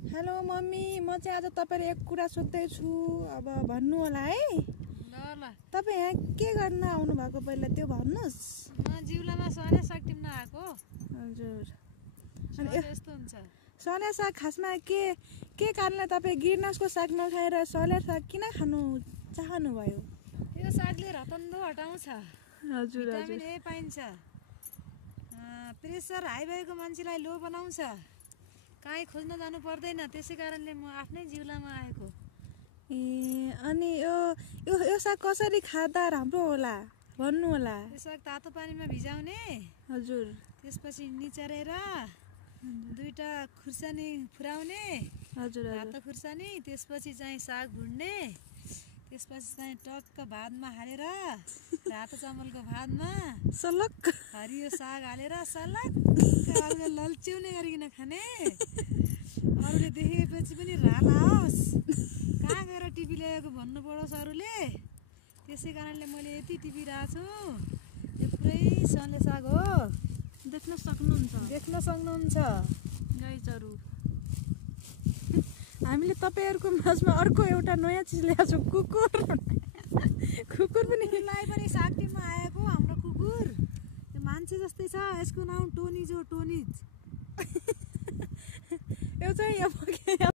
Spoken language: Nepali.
हेलो मम्मी, म चाहिँ आज तपाईलाई एक कुरा सोध्दैछु। अब भन्नु होला है। ल ल तपाईँ यहाँ के गर्न आउनु भएको पहिला त्यो भन्नुस्। म जिउलामा सने साग टिप्न आएको। हजुर। अनि यस्तो हुन्छ। सल्या साग खासमा के कारणले तपाईँ गिर्नसको साग नखाएर सल्या साग किन खानु चाहनु भयो? यो सागले रतन्डो हटाउँछ। हजुर भिटामिन ए पाइन्छ। प्रेसर हाई भएको मान्छेलाई लो बनाउँछ। काहीँ खोज्न जानु पर्दैन, त्यसै कारणले म आफ्नै जिउलामा आएको। ए अनि यो साग कसरी खाँदा राम्रो होला भन्नु होला। यो साग तातो पानीमा भिजाउने। हजुर। त्यसपछि निचरेर दुईटा खुर्सानी फुराउने। हजुर भात खुर्सानी, त्यसपछि चाहिँ साग भुड्ने। त्यसपछि चाहिँ टक्क भातमा हालेर रातो चामलको भातमा सलक्क हरियो साग हालेर सलक्क लल्च्याउने गरिकन खाने। अरूले देखेपछि पनि रालाओस्, कहाँ गएर टिभी ल्याएको भन्नु परोस् अरूले। त्यसै कारणले मैले यति टिपिरहेको छु। यो पुरै सले साग हो। देख्न सक्नुहुन्छ गाइजहरु। हामीले तपाईहरुको माझमा अर्को एउटा नयाँ चीज ल्याएको छौं, कुकुर। कुकुर पनि पनि साग टिप्न आएको हाम्रो कुकुर। त्यो मान्छे जस्तै छ। यसको नाम टोनिज हो, टोनिज। यो चाहिँ